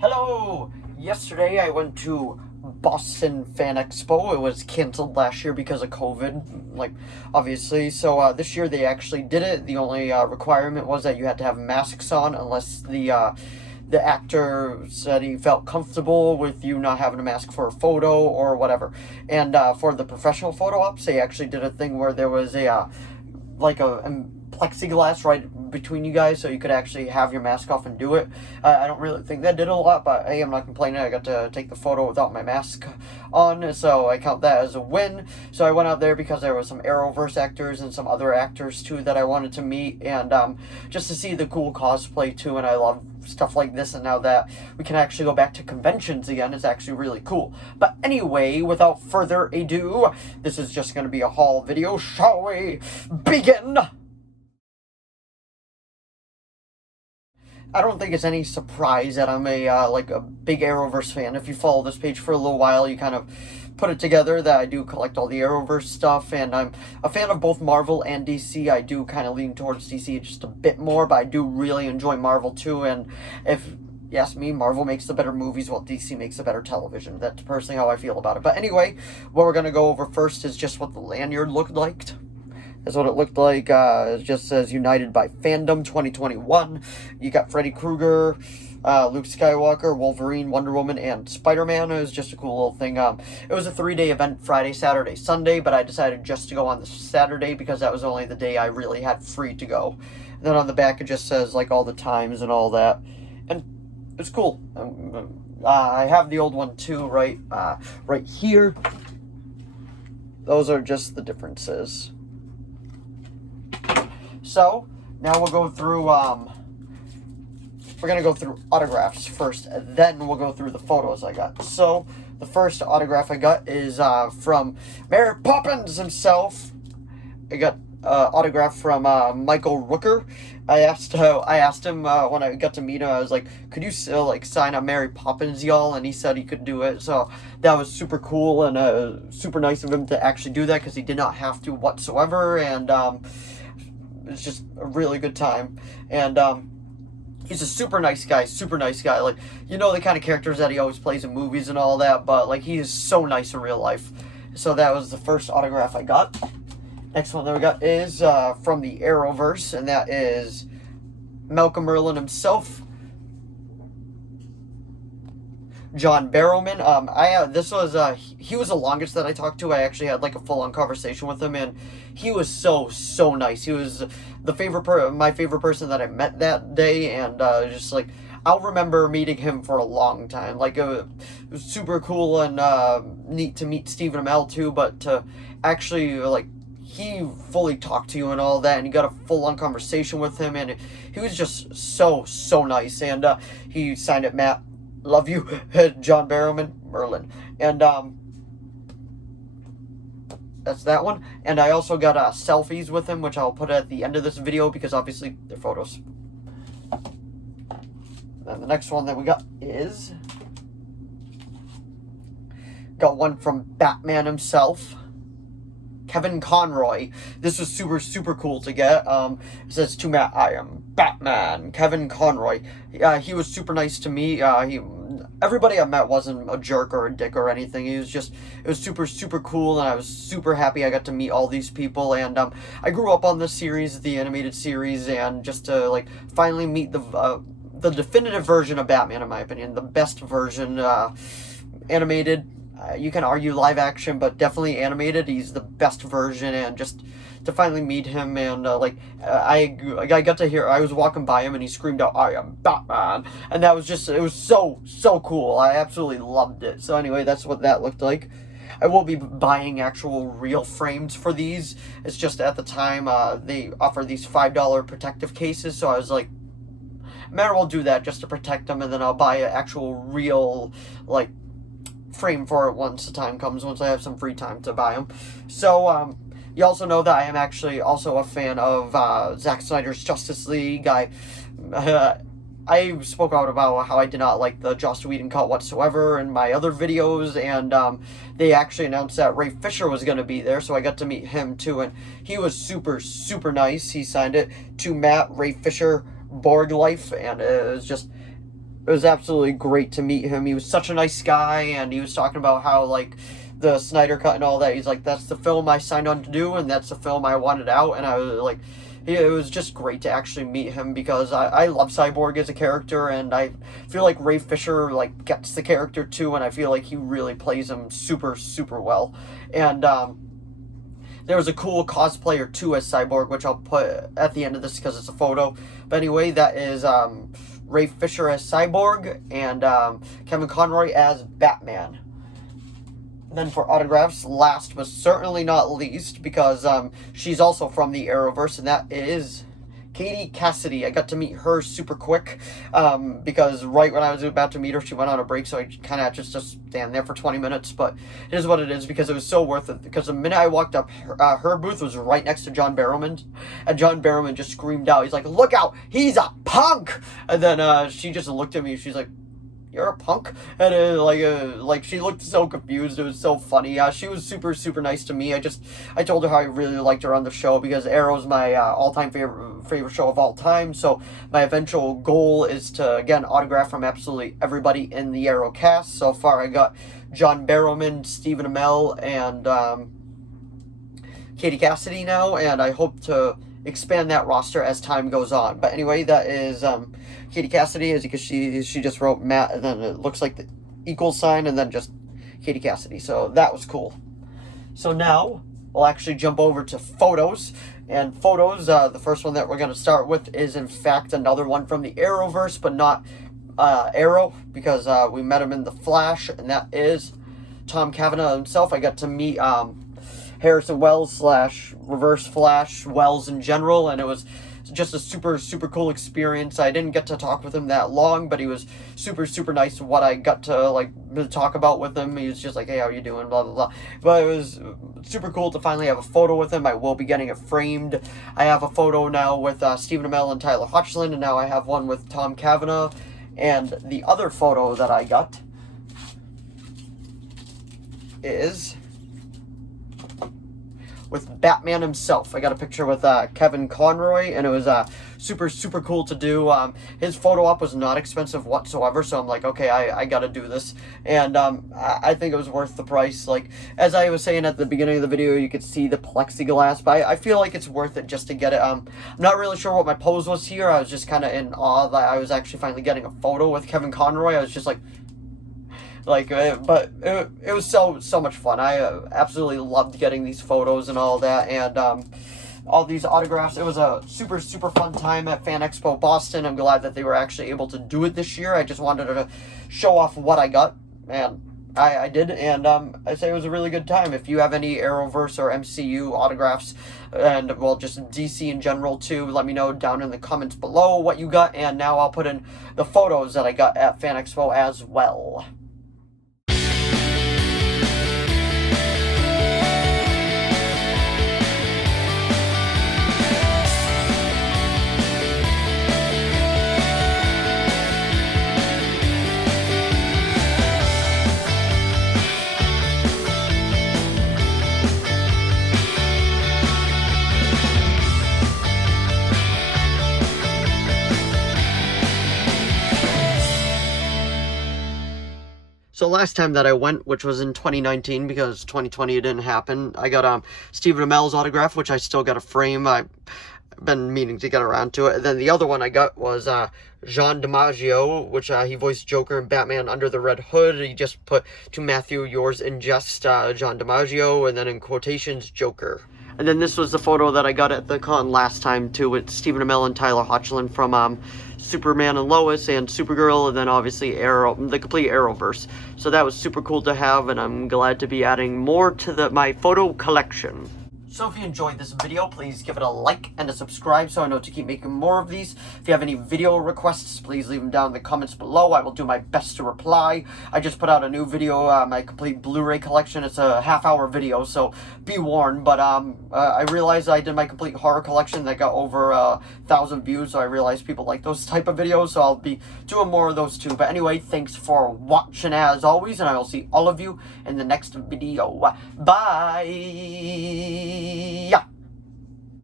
Hello! Yesterday I went to Boston Fan Expo. It was canceled last year because of COVID, obviously. So this year they actually did it. The only requirement was that you had to have masks on unless the actor said he felt comfortable with you not having a mask for a photo or whatever. And for the professional photo ops, they actually did a thing where there was a plexiglass right between you guys so you could actually have your mask off and do it. I don't really think that did a lot, but hey, I'm not complaining. I got to take the photo without my mask on, so I count that as a win. So I went out there because there was some Arrowverse actors and some other actors too that I wanted to meet, and just to see the cool cosplay too. And I love stuff like this, and now that we can actually go back to conventions again, it's actually really cool. But anyway, without further ado, this is just going to be a haul video. Shall we begin? I don't think it's any surprise that I'm a big Arrowverse fan. If you follow this page for a little while, you kind of put it together that I do collect all the Arrowverse stuff, and I'm a fan of both Marvel and DC. I do kind of lean towards DC just a bit more, but I do really enjoy Marvel too, and if you ask me, Marvel makes the better movies while DC makes the better television. That's personally how I feel about it. But anyway, what we're going to go over first is just what the lanyard looked like. That's what it looked like. It just says United by Fandom 2021. You got Freddy Krueger, Luke Skywalker, Wolverine, Wonder Woman, and Spider-Man. It was just a cool little thing. It was a 3-day event, Friday, Saturday, Sunday, but I decided just to go on the Saturday because that was only the day I really had free to go. And then on the back it just says all the times and all that. And it's cool. I have the old one too, right here. Those are just the differences. So, now we'll go through, we're going to go through autographs first, and then we'll go through the photos I got. So, the first autograph I got is from Mary Poppins himself. I got autograph from Michael Rooker. I asked him when I got to meet him, I was like, could you still sign a Mary Poppins, y'all? And he said he could do it. So that was super cool and super nice of him to actually do that because he did not have to whatsoever. And it's just a really good time. And he's a super nice guy. The kind of characters that he always plays in movies and all that, but he is so nice in real life. So that was the first autograph I got. Next one that we got is from the Arrowverse, and that is Malcolm Merlin himself, John Barrowman. He was the longest that I talked to. I actually had a full-on conversation with him, and he was so nice. He was my favorite person that I met that day, and I'll remember meeting him for a long time. It was super cool and neat to meet Stephen Amell too, but to actually he fully talked to you and all that, and you got a full-on conversation with him, and he was just so nice. And he signed it, Matt, love you, John Barrowman, Merlin. And that's that one. And I also got selfies with him, which I'll put at the end of this video because obviously they're photos. And the next one that we got is got one from Batman himself, Kevin Conroy. This was super cool to get. It says to Matt, I am Batman, Kevin Conroy. He was super nice to me. Everybody I met wasn't a jerk or a dick or anything. It was super cool, and I was super happy I got to meet all these people. And I grew up on this series, the animated series, and just to finally meet the definitive version of Batman, in my opinion, the best version, animated. You can argue live action, but definitely animated. He's the best version, and just to finally meet him, and I got to hear. I was walking by him, and he screamed out, "I am Batman!" And that was it was so cool. I absolutely loved it. So anyway, that's what that looked like. I will be buying actual real frames for these. It's just at the time they offer these $5 protective cases, so I was like, might as well do that just to protect them, and then I'll buy an actual real frame for it once the time comes, once I have some free time to buy them. So you also know that I am actually also a fan of Zack Snyder's Justice League. I spoke out about how I did not like the Joss Whedon cut whatsoever in my other videos, and they actually announced that Ray Fisher was going to be there, so I got to meet him too, and he was super nice. He signed it to Matt, Ray Fisher, Borg Life, and it it was absolutely great to meet him. He was such a nice guy, and he was talking about how, like, the Snyder Cut and all that, he's like, that's the film I signed on to do, and that's the film I wanted out, and I was like, it was just great to actually meet him, because I love Cyborg as a character, and I feel like Ray Fisher, like, gets the character too, and I feel like he really plays him super, super well. And there was a cool cosplayer too as Cyborg, which I'll put at the end of this because it's a photo. But anyway, that is Ray Fisher as Cyborg, and Kevin Conroy as Batman. And then for autographs, last but certainly not least, because she's also from the Arrowverse, and that is Cassidy. I got to meet her super quick, because right when I was about to meet her, she went on a break, so I kind of just stand there for 20 minutes, but it is what it is, because it was so worth it, because the minute I walked up, her booth was right next to John Barrowman, and John Barrowman just screamed out, he's like, look out, he's a punk! And then she just looked at me, she's like, you're a punk? And like she looked so confused. It was so funny. She was super, super nice to me. I told her how I really liked her on the show, because Arrow's my all-time favorite show of all time. So my eventual goal is to, again, autograph from absolutely everybody in the Arrow cast. So far I got John Barrowman, Stephen Amell, and Katie Cassidy now, and I hope to expand that roster as time goes on. But anyway, that is Katie Cassidy, is because she just wrote Matt, and then it looks like the equal sign, and then just Katie Cassidy. So that was cool. So now we'll actually jump over to photos. And photos, the first one that we're going to start with is in fact another one from the Arrowverse, but not Arrow, because we met him in The Flash, and that is Tom Cavanaugh himself. I got to meet Harrison Wells / Reverse Flash Wells in general, and it was just a super, super cool experience. I didn't get to talk with him that long, but he was super, super nice. What I got to, like, talk about with him, he was just like, hey, how you doing, blah, blah, blah. But it was super cool to finally have a photo with him. I will be getting it framed. I have a photo now with Stephen Amell and Tyler Hoechlin, and now I have one with Tom Cavanaugh. And the other photo that I got is with Batman himself. I got a picture with Kevin Conroy, and it was super, super cool to do. His photo op was not expensive whatsoever, so I'm like, okay, I gotta do this. And I think it was worth the price. Like, as I was saying at the beginning of the video, you could see the plexiglass, but I feel like it's worth it just to get it. I'm not really sure what my pose was here. I was just kind of in awe that I was actually finally getting a photo with Kevin Conroy. I was just like, but it was so much fun. I absolutely loved getting these photos and all that, and all these autographs. It was a super, super fun time at Fan Expo Boston. I'm glad that they were actually able to do it this year. I just wanted to show off what I got, and I did, and I say it was a really good time. If you have any Arrowverse or MCU autographs, and, well, just DC in general too, let me know down in the comments below what you got, and now I'll put in the photos that I got at Fan Expo as well. So last time that I went, which was in 2019, because 2020 it didn't happen, I got Stephen Amell's autograph, which I still got a frame. I've been meaning to get around to it. And then the other one I got was John DiMaggio, which he voiced Joker and Batman Under the Red Hood. He just put, to Matthew, yours in jest, John DiMaggio, and then in quotations, Joker. And then this was the photo that I got at the con last time, too, with Stephen Amell and Tyler Hoechlin from Superman and Lois and Supergirl, and then obviously Arrow, the complete Arrowverse. So that was super cool to have, and I'm glad to be adding more to my photo collection. So if you enjoyed this video, please give it a like and a subscribe so I know to keep making more of these. If you have any video requests, please leave them down in the comments below. I will do my best to reply. I just put out a new video, my complete Blu-ray collection. It's a half-hour video, so be warned. But I realized I did my complete horror collection that got over 1,000 views, so I realized people like those type of videos, so I'll be doing more of those too. But anyway, thanks for watching as always, and I will see all of you in the next video. Bye! Yeah.